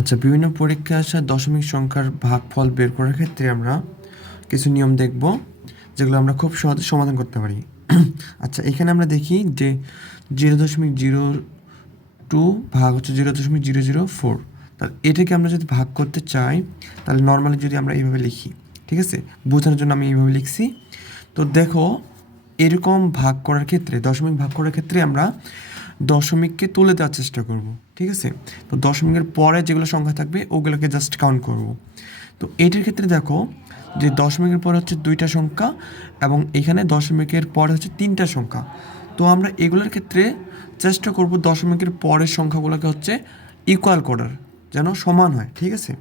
আচ্ছা, বিভিন্ন পরীক্ষায় আসা দশমিক সংখ্যার ভাগফল বের করার ক্ষেত্রে আমরা কিছু নিয়ম দেখব, যেগুলো আমরা খুব সহজে সমাধান করতে পারি। আচ্ছা, এখানে আমরা দেখি যে 0.02 ভাগ হচ্ছে 0.004। তাহলে এটাকে আমরা যদি ভাগ করতে চাই, তাহলে নর্মালি যদি আমরা এইভাবে লিখি, ঠিক আছে, বোঝানোর জন্য আমি এইভাবে লিখছি। তো দেখো, এরকম ভাগ করার ক্ষেত্রে, দশমিক ভাগ করার ক্ষেত্রে আমরা দশমিককে তুলে দেওয়ার চেষ্টা করব, ঠিক আছে। তো দশমিকের পরে যেগুলো সংখ্যা থাকবে ওগুলোকে জাস্ট কাউন্ট করব। তো এটার ক্ষেত্রে দেখো যে দশমিকের পরে হচ্ছে দুইটা সংখ্যা এবং এখানে দশমিকের পরে হচ্ছে তিনটা সংখ্যা। তো আমরা এগুলোর ক্ষেত্রে চেষ্টা করব দশমিকের পরের সংখ্যাগুলোকে হচ্ছে ইকুয়াল করার, যেন সমান হয়, ঠিক আছে।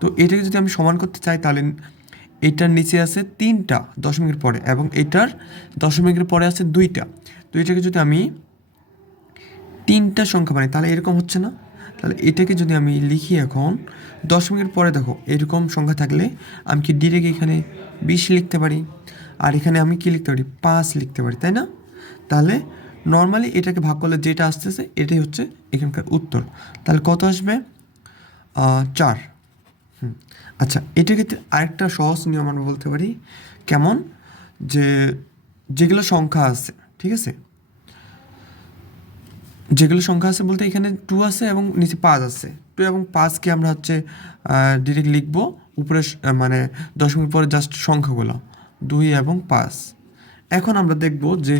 তো এটাকে যদি আমি সমান করতে চাই, তাহলে এটার নিচে আছে তিনটা দশমিকের পরে এবং এটার দশমিকের পরে আছে দুইটা। তো এটাকে যদি আমি তিনটা সংখ্যা বানাই, তাহলে এরকম হচ্ছে না? তাহলে এটাকে যদি আমি লিখি এখন, দশমিকের পরে দেখো এরকম সংখ্যা থাকলে আমি কি ডিরেক্ট এখানে 20 লিখতে পারি, আর এখানে আমি কি লিখতে পারি, 5 লিখতে পারি, তাই না? তাহলে নর্মালি এটাকে ভাগ করলে যেটা আসতেছে এটাই হচ্ছে এখানকার উত্তর। তাহলে কত আসবে? 4। আচ্ছা, এটার ক্ষেত্রে আরেকটা সহজ নিয়ম আমরা বলতে পারি। কেমন? যে যেগুলো সংখ্যা আছে, ঠিক আছে, যেগুলো সংখ্যা আছে বলতে এখানে 2 আছে এবং নিচে 5 আছে। 2 এবং 5কে আমরা হচ্ছে ডিরেক্ট লিখবো উপরে, মানে দশমিক পরে জাস্ট সংখ্যাগুলো 2 এবং 5। এখন আমরা দেখব যে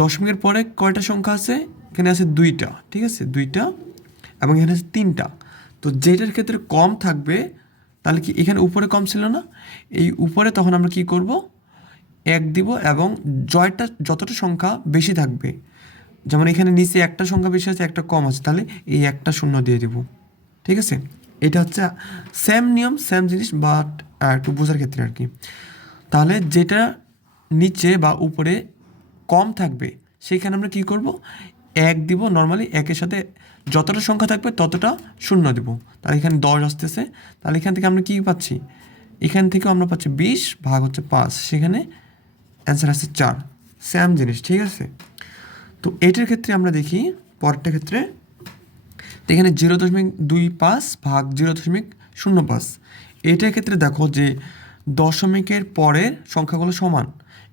দশমিকের পরে কয়টা সংখ্যা আছে। এখানে আছে দুইটা, ঠিক আছে, দুইটা, এবং এখানে আছে তিনটা। তো যেটার ক্ষেত্রে কম থাকবে, তাহলে কি এখানে উপরে কম ছিল না, এই উপরে তখন আমরা কি করব, 1 দিব এবং জয়টা যতটা সংখ্যা বেশি থাকবে, যেমন এখানে নিচে একটা সংখ্যা বেশি আছে একটা কম আছে, তাহলে এই একটা শূন্য দিয়ে দিব, ঠিক আছে। এটা হচ্ছে সেম নিয়ম, সেম জিনিস, বাট একটু বোঝার ক্ষেত্রে আর কি। তাহলে যেটা নিচে বা উপরে কম থাকবে সেইখানে আমরা কি করব, 1 দিব, নর্মালি 1-এর সাথে যতটা সংখ্যা থাকবে ততটা শূন্য দেব। তাহলে এখানে 10 আসতেছে, তাহলে এখান থেকে আমরা কি পাচ্ছি, এখান থেকে আমরা পাচ্ছি 20 ভাগ হচ্ছে 5, সেখানে অ্যান্সার আসছে 4। সেম জিনিস, ঠিক আছে। তো এটার ক্ষেত্রে আমরা দেখি পরেরটা ক্ষেত্রে, তো এখানে 0.25 ভাগ 0.05। এটার ক্ষেত্রে দেখো যে দশমিকের পরের সংখ্যাগুলো সমান,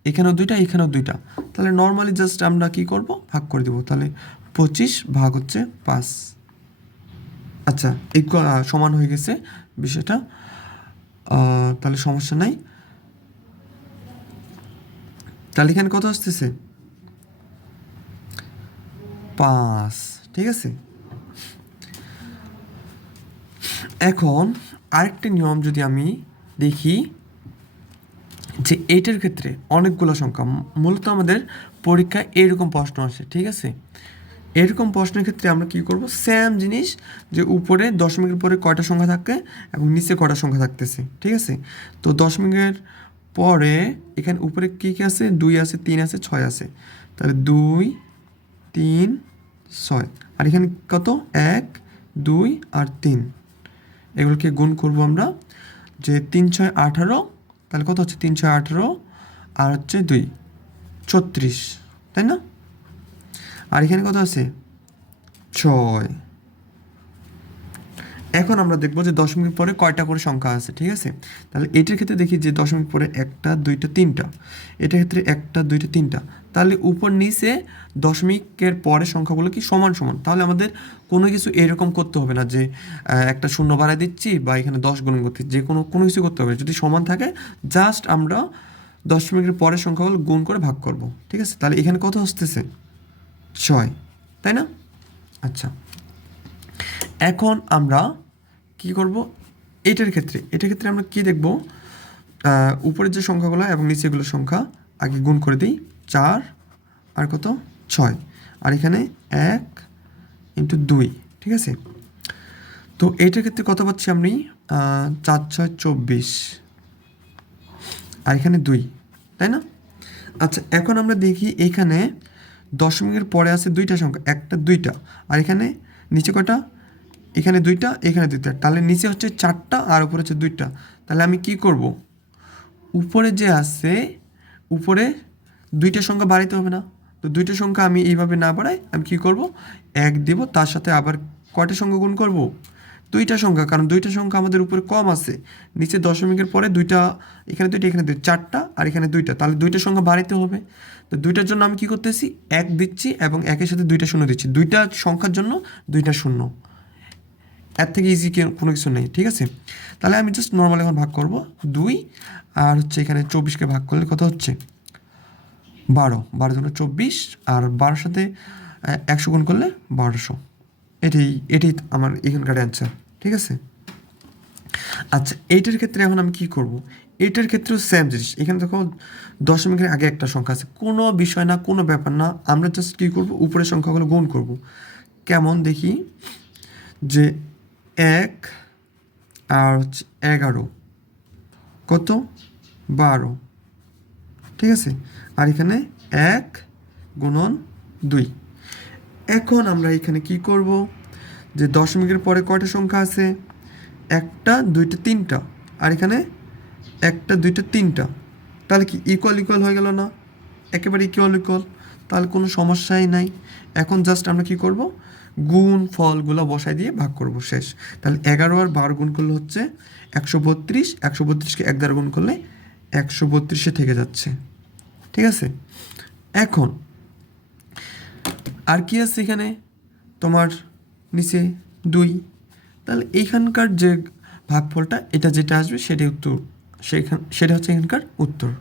এখানেও দুইটা এখানেও দুইটা, তাহলে নর্মালি জাস্ট আমরা কি করব, ভাগ করে দেবো। তাহলে 25 ভাগ হচ্ছে 5। আচ্ছা, সমান হয়ে গেছে বিষয়টা, তাহলে সমস্যা নাই। তাহলে এখানে কত আসতেছে, 5, ঠিক আছে। এখন আরেকটি নিয়ম যদি আমি দেখি, যে এইটার ক্ষেত্রে অনেকগুলো সংখ্যা, মূলত আমাদের পরীক্ষায় এরকম প্রশ্ন আসে, ঠিক আছে। এরকম প্রশ্নের ক্ষেত্রে আমরা কি করব, সেম জিনিস, যে উপরে দশমিকের পরে কয়টা সংখ্যা থাকে এবং নিচে কয়টা সংখ্যা থাকতেছে, ঠিক আছে। তো দশমিকের পরে এখানে উপরে কী কী আছে, 2 আছে, 3 আছে, 6 আছে। তাহলে 2, 3, 6, আর এখানে কত, 1, 2 আর 3, এগুলোকে গুণ করব আমরা, যে 3 6 18, তাহলে কত হচ্ছে, 3 6 18 আর হচ্ছে 2 36, তাই না? আর এখানে কত আছে, 6। এখন আমরা দেখব যে দশমিক পরে কয়টা করে সংখ্যা আছে, ঠিক আছে। তাহলে এটার ক্ষেত্রে দেখি যে দশমিক পরে 1টা 2টা 3টা, এটার ক্ষেত্রে 1টা 2টা 3টা, তাহলে উপর নিচে দশমিকের পরে সংখ্যাগুলো কি সমান সমান। তাহলে আমাদের কোনো কিছু এরকম করতে হবে না যে একটা শূন্য বাড়ায় দিচ্ছি বা এখানে 10 গুণ করতে, যে কোনো কিছু করতে হবে, যদি সমান থাকে জাস্ট আমরা দশমিকের পরের সংখ্যাগুলো গুণ করে ভাগ করব, ঠিক আছে। তাহলে এখানে কত আসতেছে, 6, তাই না? আচ্ছা, এখন আমরা কি করব, এটার ক্ষেত্রে আমরা কি দেখব, উপরের যে সংখ্যাগুলো এবং নিচেগুলোর সংখ্যা আগে গুণ করে দিই, 4 আর কত, 6, আর এখানে 1 ইন্টু 2, ঠিক আছে। তো এইটার ক্ষেত্রে কত পাচ্ছি আমি, 4 6 24, আর এখানে 2, তাই না? আচ্ছা, এখন আমরা দেখি এখানে দশমিকের পরে আছে দুইটা সংখ্যা, 1টা 2টা, আর এখানে নিচে কটা, এখানে 2টা এখানে 2টা, তাহলে নিচে হচ্ছে 4টা আর উপরে হচ্ছে 2টা। তাহলে আমি কি করব, উপরে যে আছে, উপরে দুইটা সংখ্যা বাড়াইতে হবে না, তো দুইটা সংখ্যা আমি এইভাবে না বাড়াই, আমি কি করব, 1 দিব, তার সাথে আবার কয়টা সংখ্যা গুণ করব, দুইটা সংখ্যা, কারণ দুইটা সংখ্যা আমাদের উপরে কম আছে, নিচে দশমিকের পরে দুইটা, এখানে দুইটা, এখানে দুই, চারটা, আর এখানে দুইটা, তাহলে দুইটা সংখ্যা বাড়াইতে হবে। তো দুইটার জন্য আমি কি করতেছি, এক দিচ্ছি এবং একের সাথে দুইটা শূন্য দিচ্ছি, দুইটা সংখ্যার জন্য দুইটা শূন্য, এর থেকে ইজি কোনো কিছু নেই, ঠিক আছে। তাহলে আমি জাস্ট নর্মাল এখন ভাগ করব, 2 আর হচ্ছে এখানে 24কে ভাগ করলে কত হচ্ছে, 12, 12 জন্য 24, আর 12-র সাথে 100 গুণ করলে 1200। এটাই আমার এখানকার অ্যান্সার, ঠিক আছে। আচ্ছা, এইটার ক্ষেত্রে এখন আমি কি করব, এইটার ক্ষেত্রেও সেম জিনিস, এখানে দেখো দশমিকের আগে একটা সংখ্যা আছে, কোনো বিষয় না, কোনো ব্যাপার না, আমরা জাস্ট কী করব, উপরের সংখ্যাগুলো গুণ করব। কেমন দেখি, যে 1 আর হচ্ছে 11 কত, 12, ঠিক আছে। আর এখানে 1 গুণন 2। এখন আমরা এখানে কি করব, যে দশমিকের পরে কয়টা সংখ্যা আছে, একটা, দুইটা, তিনটা, আর এখানে একটা, দুইটা, তিনটা, তাহলে কি ইকুয়াল ইকুয়াল হয়ে গেল না, একেবারে ইকুয়াল ইকুয়াল, তাহলে কোনো সমস্যাই নাই। এখন জাস্ট আমরা কি করব, গুণ ফলগুলো বসাই দিয়ে ভাগ করব, শেষ। তাহলে 11 আর 12 গুণ করলে হচ্ছে 132, 132কে 1 দ্বারা গুণ করলে 132 থেকে যাচ্ছে, ঠিক আছে। এখন আর কি আছে এখানে, তোমার নিচে 2, তাহলে এইখানকার যে ভাগফলটা, এটা যেটা আসবে সেটাই উত্তর, সেটা হচ্ছে এখানকার উত্তর।